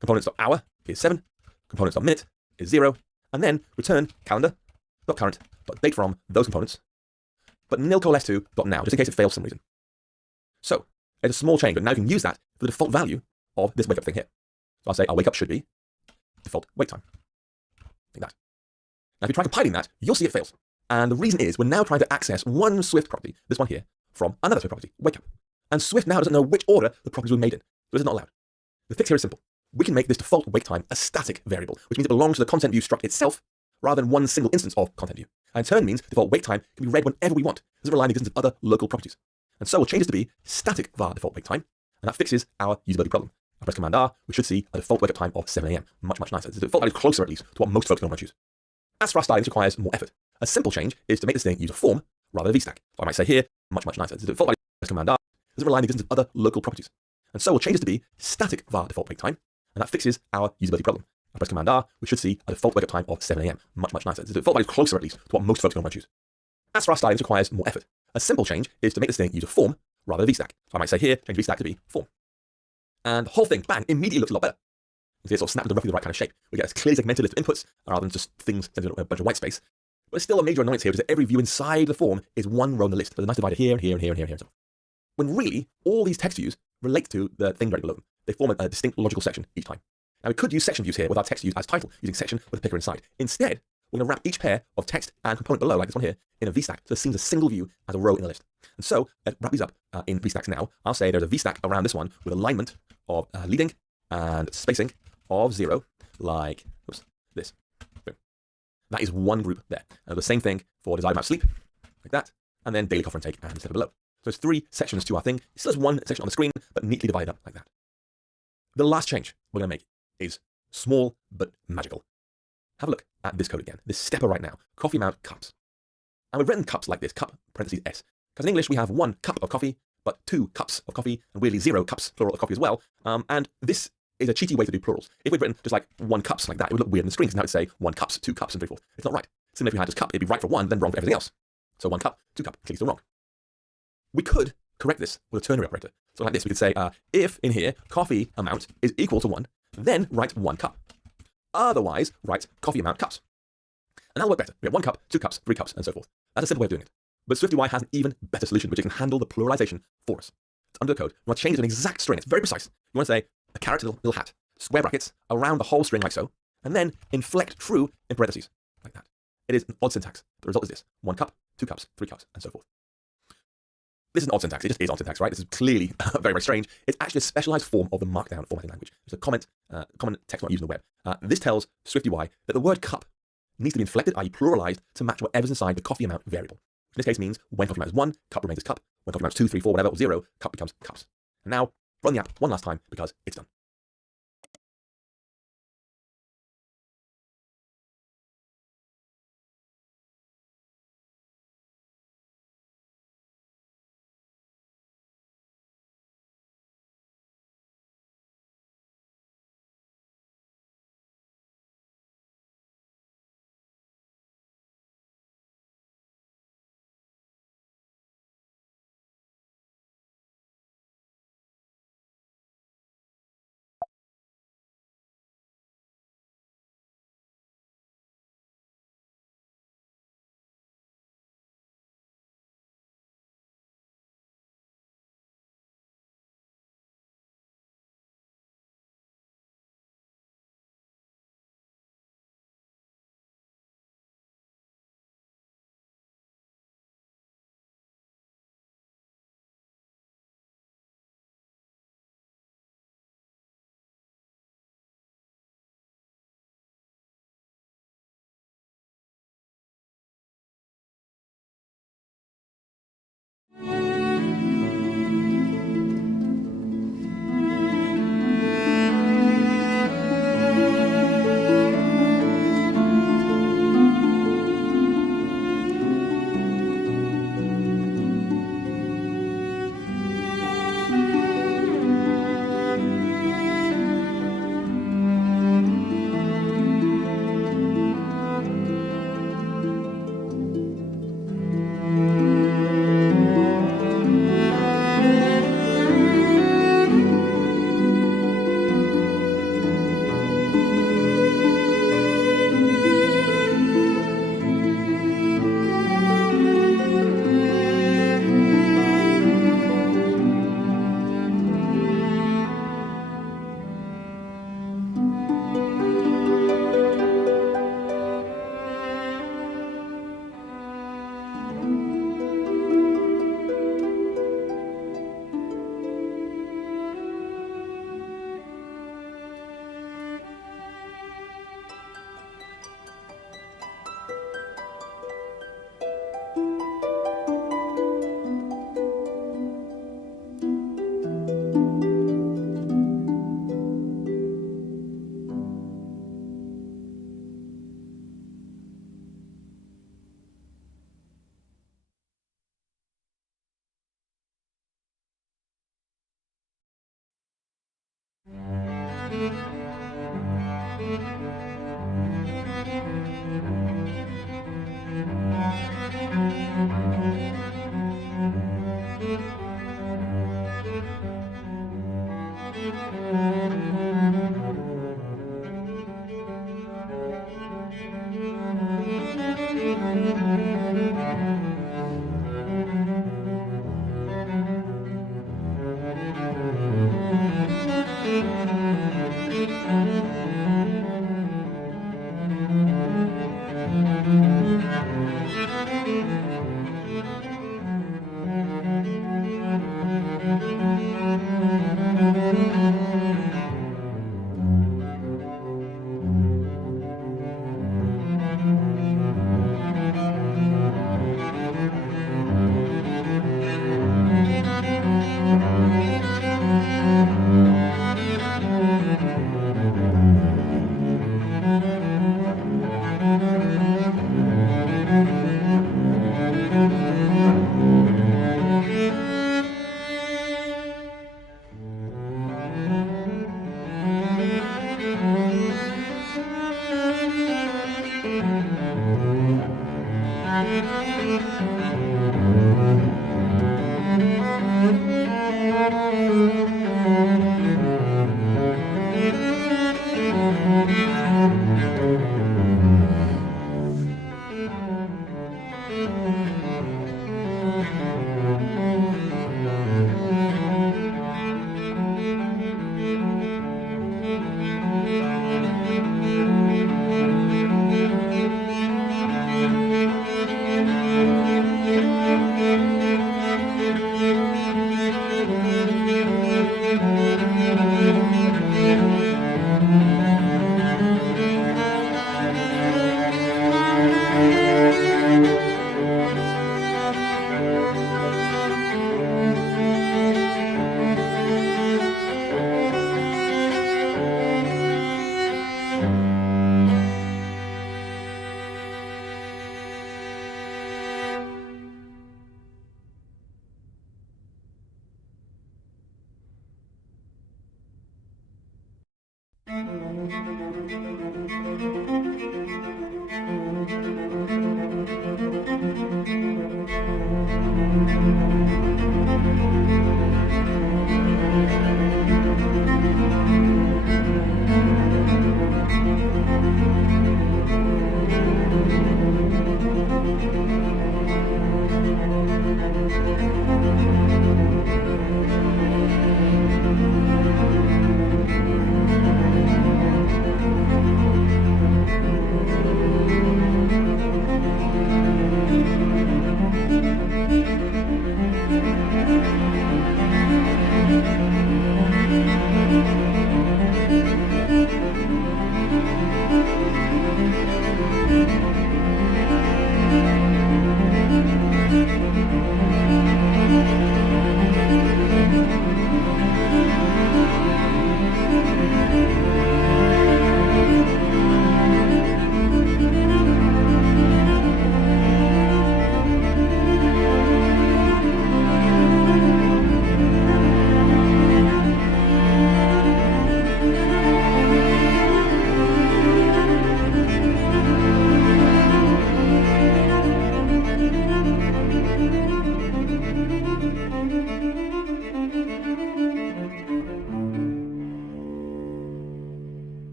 components.hour is 7, components.minute is 0, and then return calendar.current.date from those components, but nil::s2.now, just in case it fails for some reason. So, it's a small change, but now you can use that for the default value of this wake up thing here. So I'll say our wake up should be default wake time. Like that. Now, if you try compiling that, you'll see it fails. And the reason is we're now trying to access one Swift property, this one here, from another Swift property, wake up. And Swift now doesn't know which order the properties were made in. So this is not allowed. The fix here is simple. We can make this default wake time a static variable, which means it belongs to the content view struct itself, rather than one single instance of content view. And in turn means default wake time can be read whenever we want, doesn't rely on the existence of other local properties. And so we'll change this to be static var default wake time, and that fixes our usability problem. I press Command R, we should see a default wake up time of 7 a.m. Much, much nicer. The default value is closer, at least, to what most folks don't want to choose. As for our styling, this requires more effort. A simple change is to make this thing use a form rather than a VStack. So I might say here, much, much nicer. The default value is Command R, doesn't rely on the existence of other local properties. And so we'll change this to be static var default wake time, and that fixes our usability problem. I press Command R, we should see a default wake up time of 7 a.m. Much, much nicer. The default value is closer, at least, to what most folks don't want to choose. As for our styling, this requires more effort. A simple change is to make this thing use a form rather than a VStack. So I might say here, change VStack to be form. And the whole thing, bang, immediately looks a lot better. You see it sort of snapped into roughly the right kind of shape. We get a clearly segmented list of inputs rather than just things centered in a bunch of white space. But there's still a major annoyance here, which is that every view inside the form is one row in the list. There's a nice divider here, and here, and here, and here, and so on. When really, all these text views relate to the thing right below them. They form a distinct logical section each time. Now we could use section views here with our text views as title, using section with a picker inside. Instead, we're going to wrap each pair of text and component below, like this one here, in a VStack, so it seems a single view as a row in the list. And so, let's wrap these up in VStacks now. I'll say there's a VStack around this one with alignment of leading and spacing of 0, like this. Boom. That is one group there. And the same thing for desired amount of sleep, like that, and then daily coffee intake and set below. So it's 3 sections to our thing. It still has one section on the screen, but neatly divided up like that. The last change we're going to make is small but magical. Have a look at this code again. This stepper right now. Coffee amount cups. And we've written cups like this, cup, parentheses S. Because in English we have 1 cup of coffee, but 2 cups of coffee, and weirdly 0 cups, plural of coffee as well. And this is a cheaty way to do plurals. If we'd written just like 1 cups like that, it would look weird on the screen, because now it'd say 1 cups, 2 cups, and so forth. It's not right. Similarly, if we had just cup, it'd be right for 1, then wrong for everything else. So 1 cup, 2 cup, clearly still wrong. We could correct this with a ternary operator. So like this, we could say, if in here, coffee amount is equal to 1, Then write 1 cup. Otherwise, write coffee amount cups. And that'll work better. We have 1 cup, 2 cups, 3 cups, and so forth. That's a simple way of doing it. But swiftUI has an even better solution, which it can handle the pluralization for us. It's under the code. You want to change it to an exact string. It's very precise. You want to say a character little hat, square brackets, around the whole string like so, and then inflect true in parentheses, like that. It is an odd syntax. The result is this: 1 cup, 2 cups, 3 cups, and so forth. This is an odd syntax. It just is odd syntax, right? This is clearly very, very strange. It's actually a specialized form of the Markdown formatting language. It's a common text not used in the web. This tells swiftUI that the word cup needs to be inflected, i.e. pluralized, to match whatever's inside the coffee amount variable. In this case means when coffee amount is 1, cup remains as cup. When coffee amount is 2, 3, 4, whatever, or 0, cup becomes cups. And now, run the app one last time because it's done.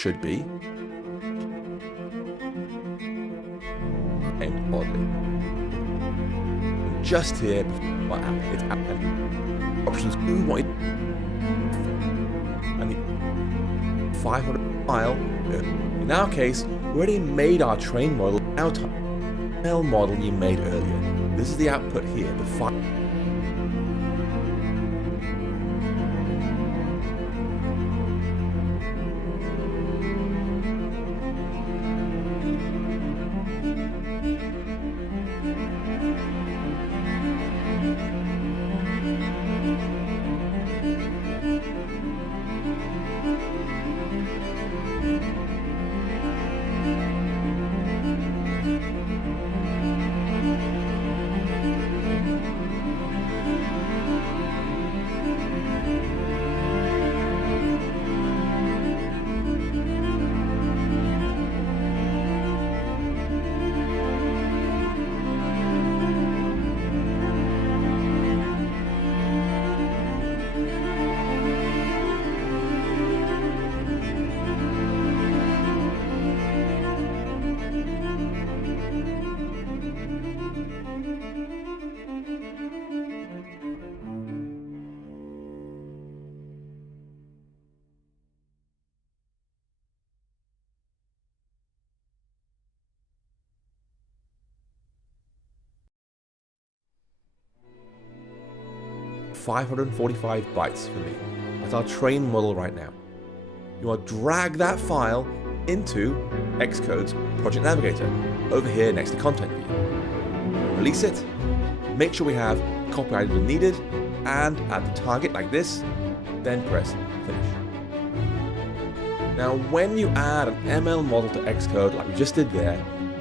should be named oddly. And just here, well, it's options who want and the 500 file. In our case, we already made our train model out of the model you made earlier. This is the output here, the file. $545 bytes for me. That's our train model right now. You want to drag that file into Xcode's Project Navigator over here next to Content View. Release it. Make sure we have copy items when needed, and add the target like this. Then press Finish. Now, when you add an ML model to Xcode like we just did there,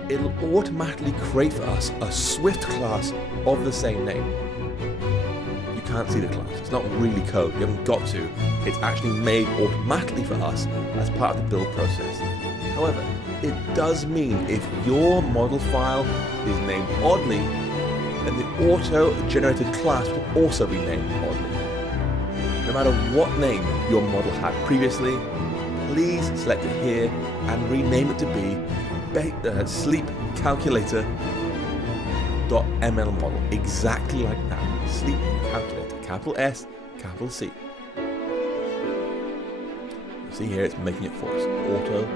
it'll automatically create for us a Swift class of the same name. You can't see the class. It's not really code. You haven't got to. It's actually made automatically for us as part of the build process. However, it does mean if your model file is named oddly, then the auto-generated class will also be named oddly. No matter what name your model had previously, please select it here and rename it to be sleep calculator .ml model, exactly like that. Sleep calculator, capital S, capital C. You see here, it's making it for us. Auto.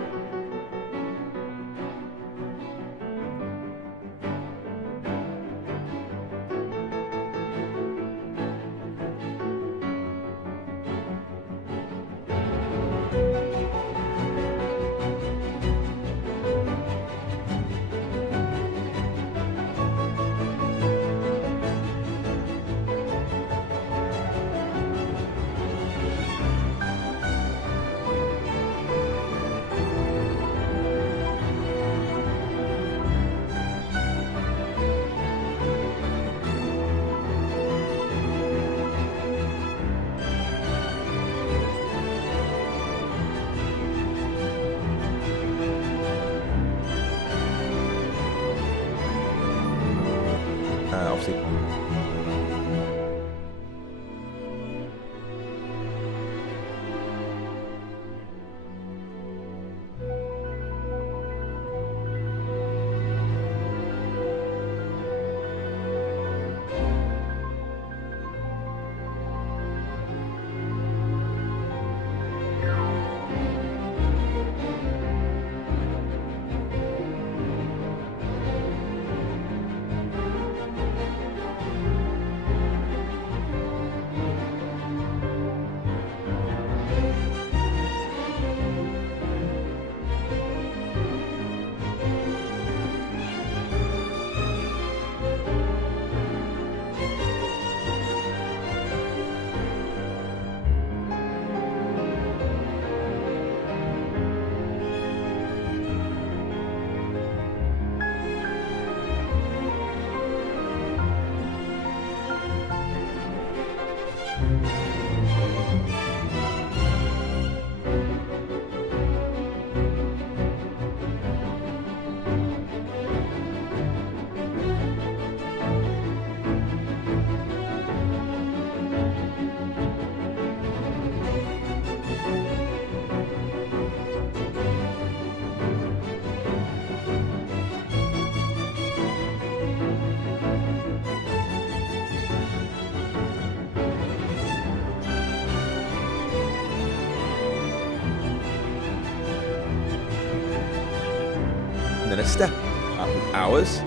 then a step up with hours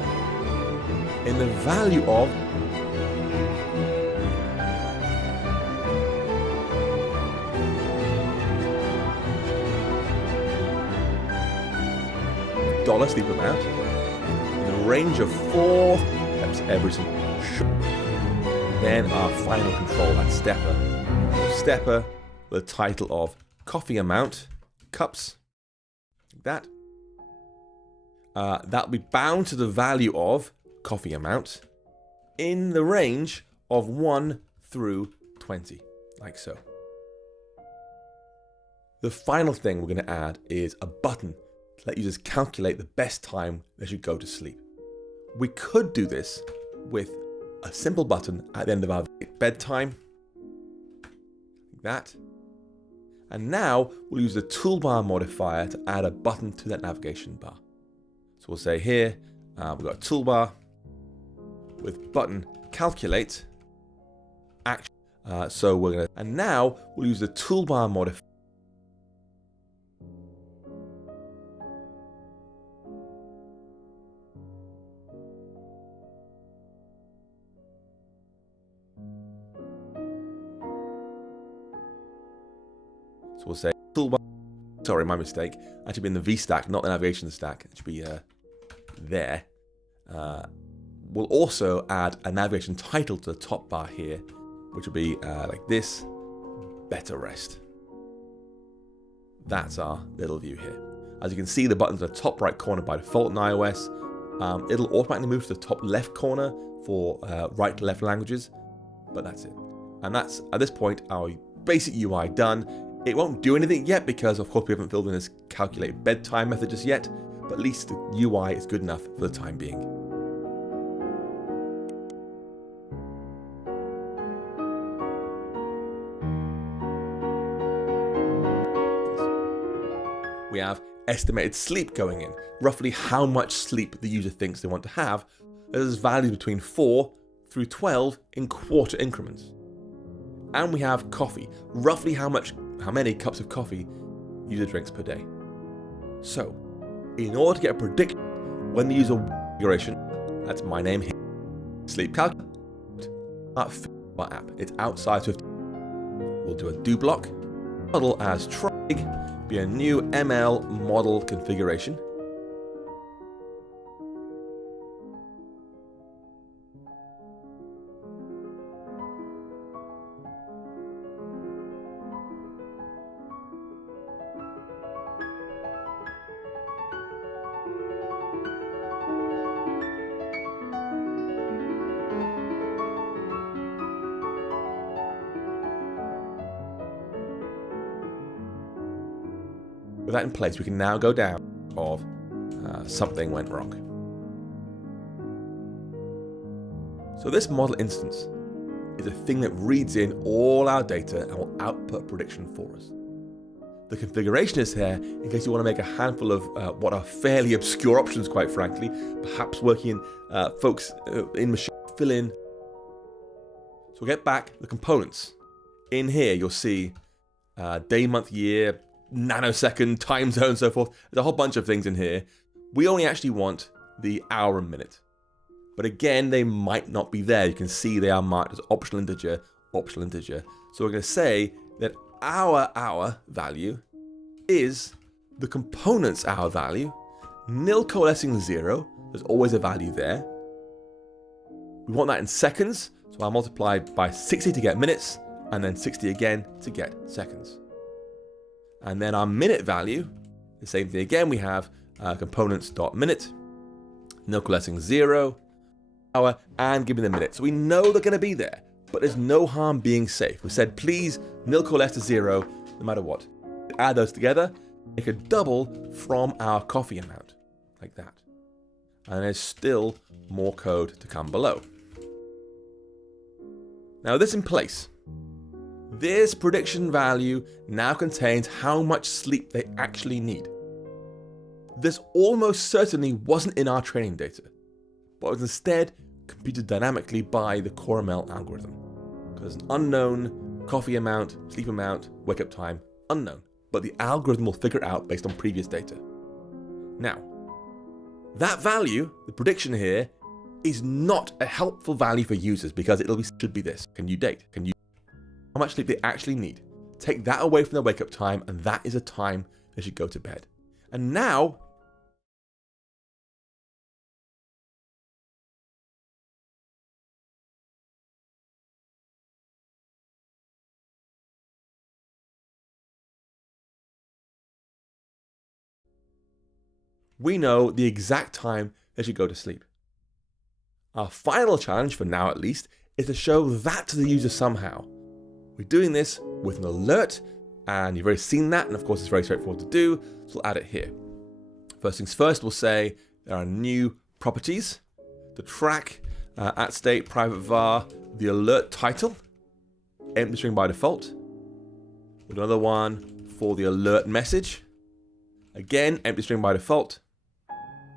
in the value of dollar sleep amount in a range of 4 steps every single shot. Then our final control at stepper. Stepper with a title of coffee amount, cups, like that. That'll be bound to the value of coffee amount in the range of 1 through 20, like so. The final thing we're going to add is a button to let users calculate the best time they should go to sleep. We could do this with a simple button at the end of our bedtime, like that. And now we'll use the toolbar modifier to add a button to that navigation bar. So we'll say here, we've got a toolbar with button calculate action. So we're gonna, and now we'll use the toolbar modifier. So we'll say toolbar, sorry, my mistake. Actually be in the V stack, not the navigation stack. It should be there. We'll also add a navigation title to the top bar here, which will be like this, better rest. That's our little view here. As you can see, the button's in the top right corner by default in iOS. It'll automatically move to the top left corner for right to left languages, but that's it. And that's, at this point, our basic UI done. It won't do anything yet because, of course, we haven't filled in this calculate bedtime method just yet, but at least the UI is good enough for the time being. We have estimated sleep going in, roughly how much sleep the user thinks they want to have. There's values between 4 through 12 in quarter increments. And we have coffee, roughly how many cups of coffee user drinks per day. So, in order to get a prediction when the user configuration, that's my name here, sleep calculator, our app, it's outside Swift. We'll do a do block, model as trig, be a new ML model configuration. With that in place, we can now go down of something went wrong. So this model instance is a thing that reads in all our data and will output a prediction for us. The configuration is here in case you want to make a handful of what are fairly obscure options, quite frankly, perhaps working in folks in machine fill in. So we'll get back the components. In here, you'll see day, month, year, nanosecond, time zone, so forth. There's a whole bunch of things in here. We only actually want the hour and minute. But again, they might not be there. You can see they are marked as optional integer, optional integer. So we're going to say that our hour value is the component's hour value, nil coalescing 0. There's always a value there. We want that in seconds. So I'll multiply by 60 to get minutes, and then 60 again to get seconds. And then our minute value, the same thing again, we have components.minute, nil coalescing 0, hour, and give me the minute. So we know they're going to be there, but there's no harm being safe. We said, please, nil coalesce to 0, no matter what. Add those together, make a double from our coffee amount, like that. And there's still more code to come below. Now, with this in place, this prediction value now contains how much sleep they actually need. This almost certainly wasn't in our training data, but was instead computed dynamically by the CoreML algorithm. Because an unknown coffee amount, sleep amount, wake up time, unknown. But the algorithm will figure it out based on previous data. Now, That value, the prediction here, is not a helpful value for users because should be this. Can you date? How much sleep they actually need? Take that away from their wake up time, and that is a time they should go to bed. And now, we know the exact time they should go to sleep. Our final challenge, for now at least, is to show that to the user somehow. We're doing this with an alert, and you've already seen that, and of course it's very straightforward to do, so we'll add it here. First things first, we'll say there are new properties, the track, at state, private var, the alert title, empty string by default, another one for the alert message, again, empty string by default,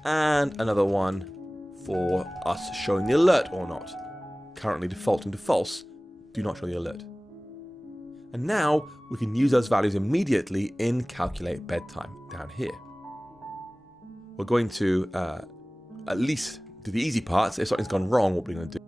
and another one for us showing the alert or not. Currently defaulting to false, do not show the alert. And now we can use those values immediately in calculate bedtime down here. We're going to at least do the easy parts. If something's gone wrong, what we're going to do.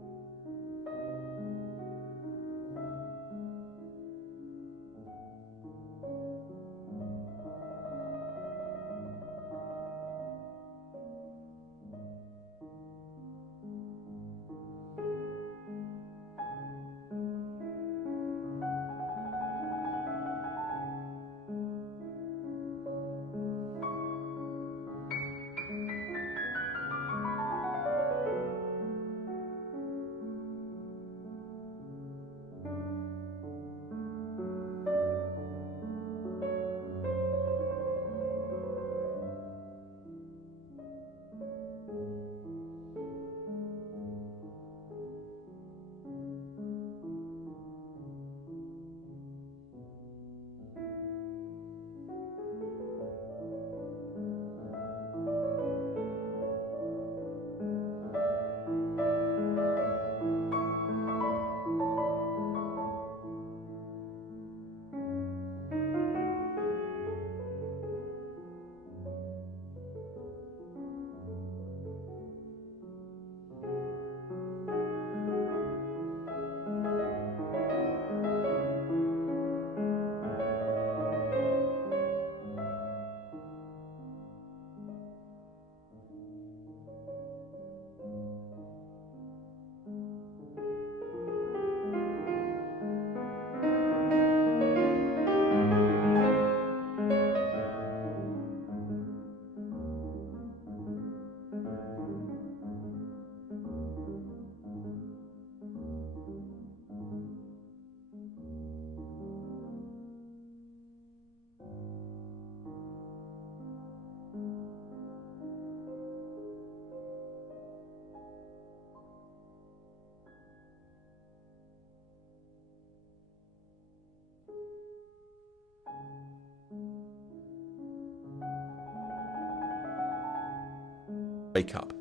Wake up.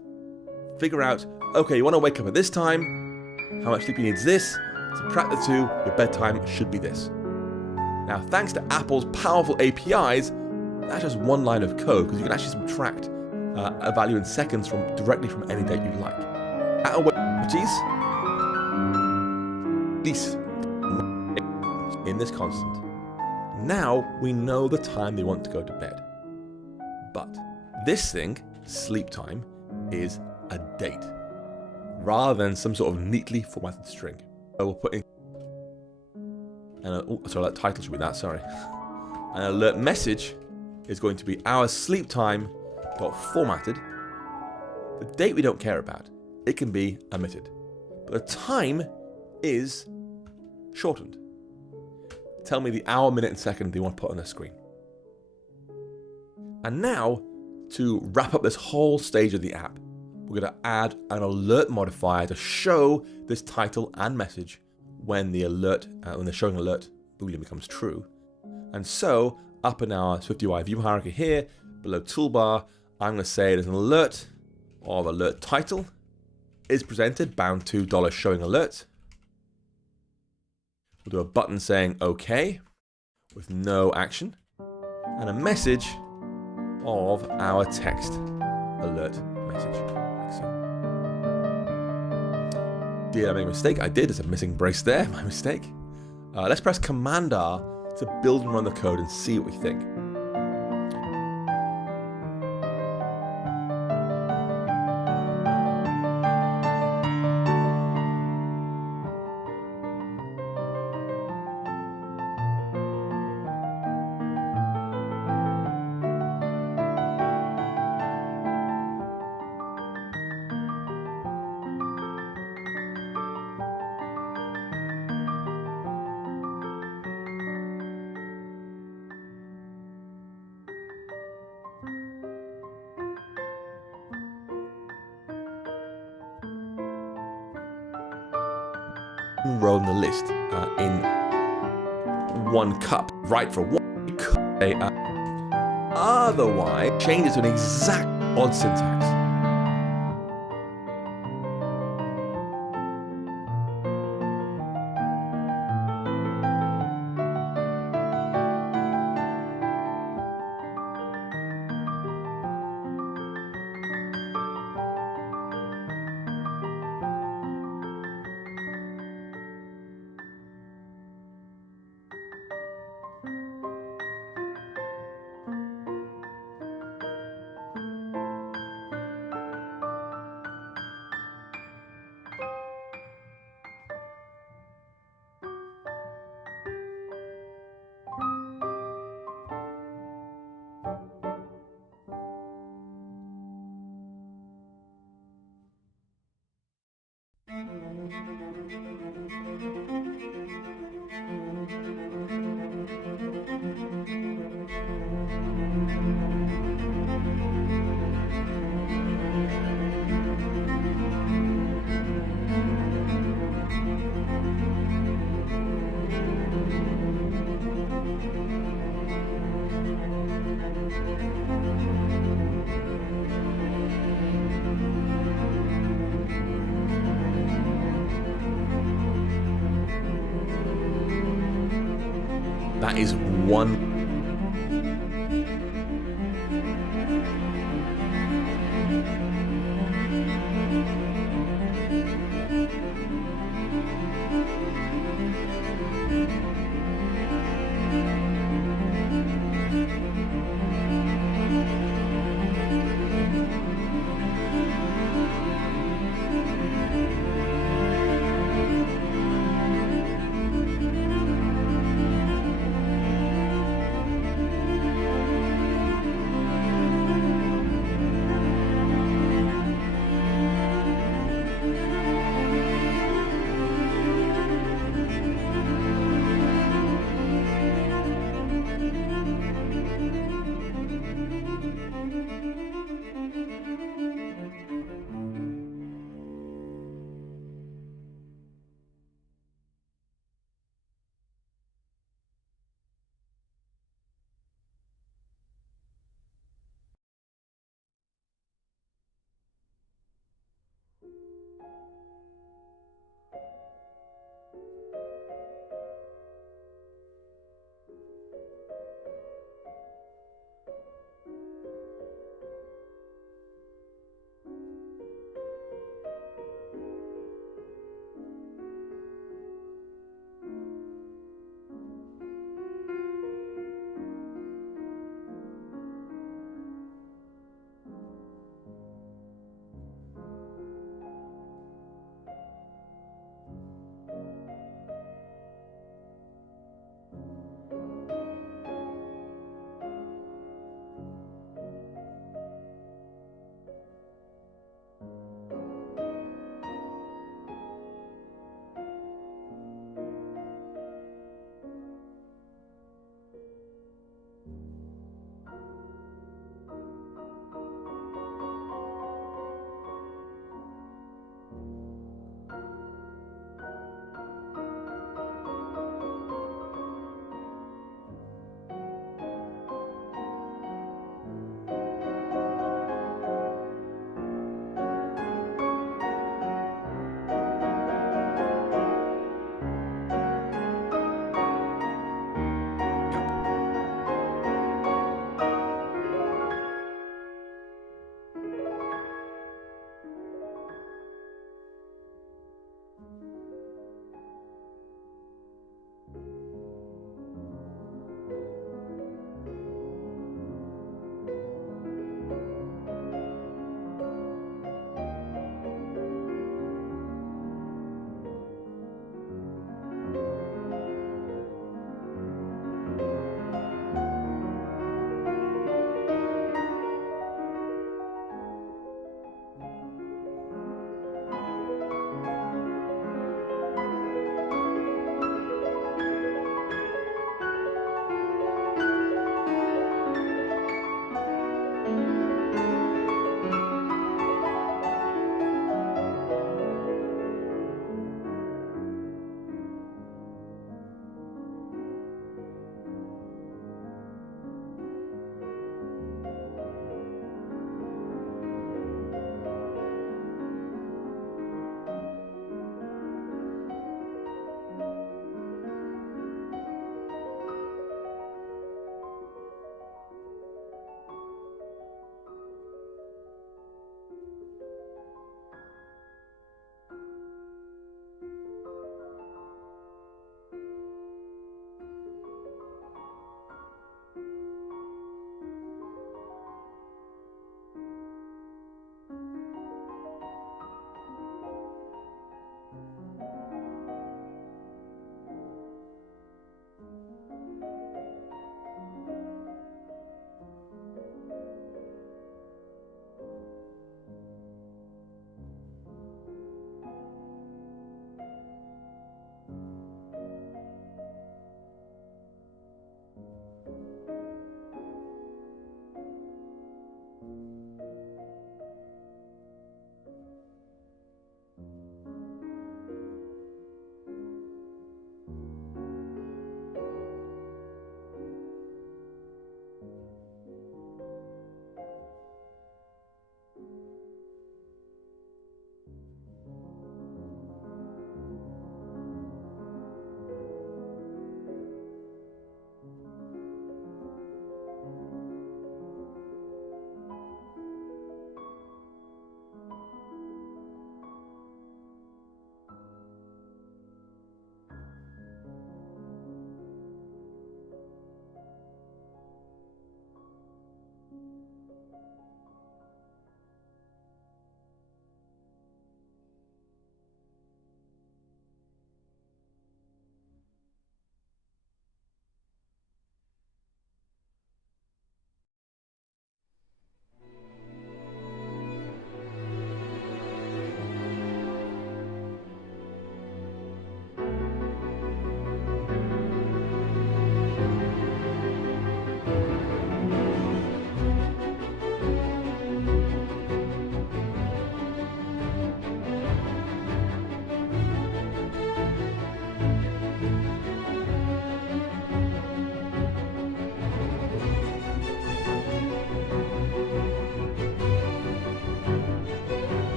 Figure out, okay, you want to wake up at this time, how much sleep you need is this, subtract the two, your bedtime should be this. Now, thanks to Apple's powerful APIs, that's just one line of code, because you can actually subtract a value in seconds directly from any date you like. At awake properties, least in this constant. Now we know the time they want to go to bed. But this thing, sleep time, is a date, rather than some sort of neatly formatted string. So we'll put in, that title should be that, sorry. An alert message is going to be our sleep time dot formatted. The date we don't care about, it can be omitted. But the time is shortened. Tell me the hour, minute, and second you want to put on the screen. And now, to wrap up this whole stage of the app, we're going to add an alert modifier to show this title and message when the alert, when the showing alert boolean becomes true. And so, up in our swiftUI view hierarchy here, below toolbar, I'm going to say there's an alert of alert title is presented bound to $showing alert. We'll do a button saying OK with no action, and a message of our text alert message, like so. Did I make a mistake? I did. There's a missing brace there. My mistake. Let's press Command R to build and run the code and see what we think. Row in the list in one cup, right for one. You could say, otherwise, change it to an exact odd syntax. That is one.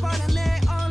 Parle à